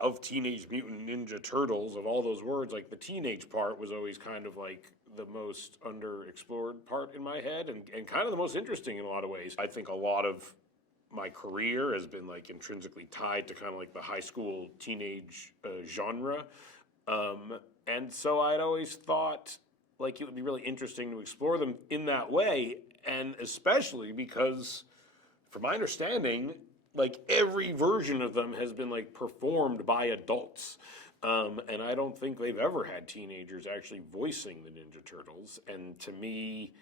of Teenage Mutant Ninja Turtles, of all those words, like the teenage part was always kind of like the most underexplored part in my head, and kind of the most interesting in a lot of ways. I think a lot of my career has been like intrinsically tied to kind of like the high school teenage genre. And so I'd always thought like it would be really interesting to explore them in that way, and especially because, from my understanding, like every version of them has been like performed by adults. And I don't think they've ever had teenagers actually voicing the Ninja Turtles. And to me,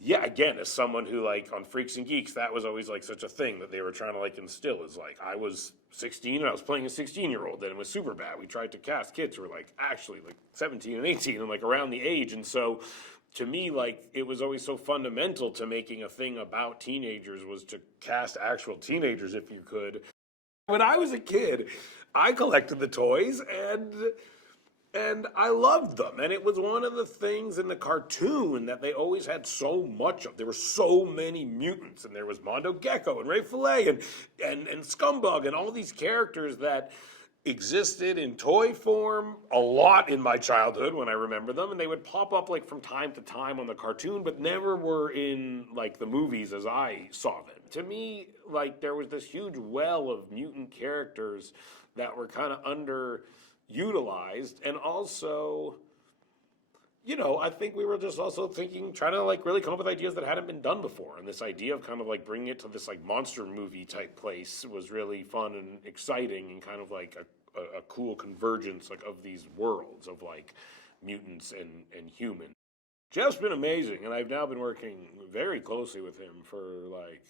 yeah, again, as someone who like on Freaks and Geeks, that was always like such a thing that they were trying to like instill, is like I was 16 and I was playing a 16-year-old, and it was super bad. We tried to cast kids who were like actually like 17 and 18 and like around the age. And so to me, like it was always so fundamental to making a thing about teenagers was to cast actual teenagers if you could. When I was a kid, I collected the toys, and I loved them. And it was one of the things in the cartoon that they always had so much of. There were so many mutants, and there was Mondo Gecko and Ray Fillet and Scumbug and all these characters that existed in toy form a lot in my childhood when I remember them, and they would pop up like from time to time on the cartoon, but never were in like the movies as I saw them. To me, like there was this huge well of mutant characters that were kind of underutilized, and also, you know, I think we were just also thinking, trying to like really come up with ideas that hadn't been done before. And this idea of kind of like bringing it to this like monster movie type place was really fun and exciting, and kind of like a cool convergence like of these worlds of like mutants and humans. Jeff's been amazing, and I've now been working very closely with him for like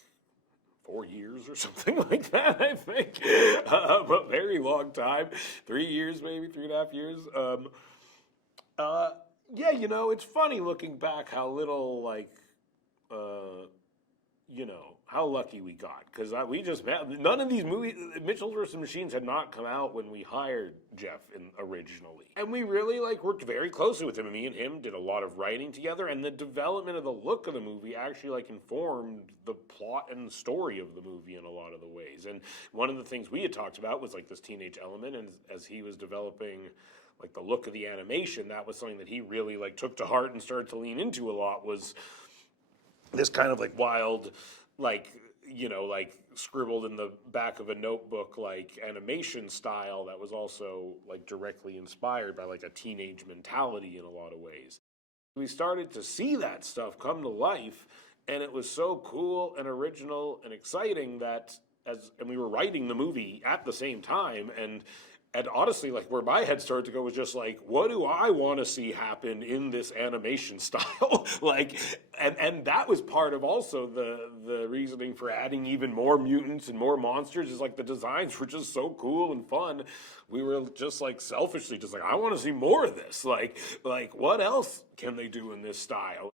4 years or something like that, I think. A very long time. 3 years, maybe 3.5 years. Yeah, you know, it's funny looking back how little, like, you know, how lucky we got. Because we just, none of these movies, Mitchell vs. Machines had not come out when we hired Jeff originally. And we really, like, worked very closely with him. And me and him did a lot of writing together. And the development of the look of the movie actually, like, informed the plot and story of the movie in a lot of the ways. And one of the things we had talked about was, like, this teenage element. And as he was developing like the look of the animation, that was something that he really like took to heart and started to lean into a lot, was this kind of like wild, like, you know, like scribbled in the back of a notebook, like animation style that was also like directly inspired by like a teenage mentality in a lot of ways. We started to see that stuff come to life, and it was so cool and original and exciting that and we were writing the movie at the same time, and honestly, like where my head started to go was just like, what do I want to see happen in this animation style? Like, and that was part of also the reasoning for adding even more mutants and more monsters, is like the designs were just so cool and fun. We were just like selfishly just like, I want to see more of this. Like what else can they do in this style?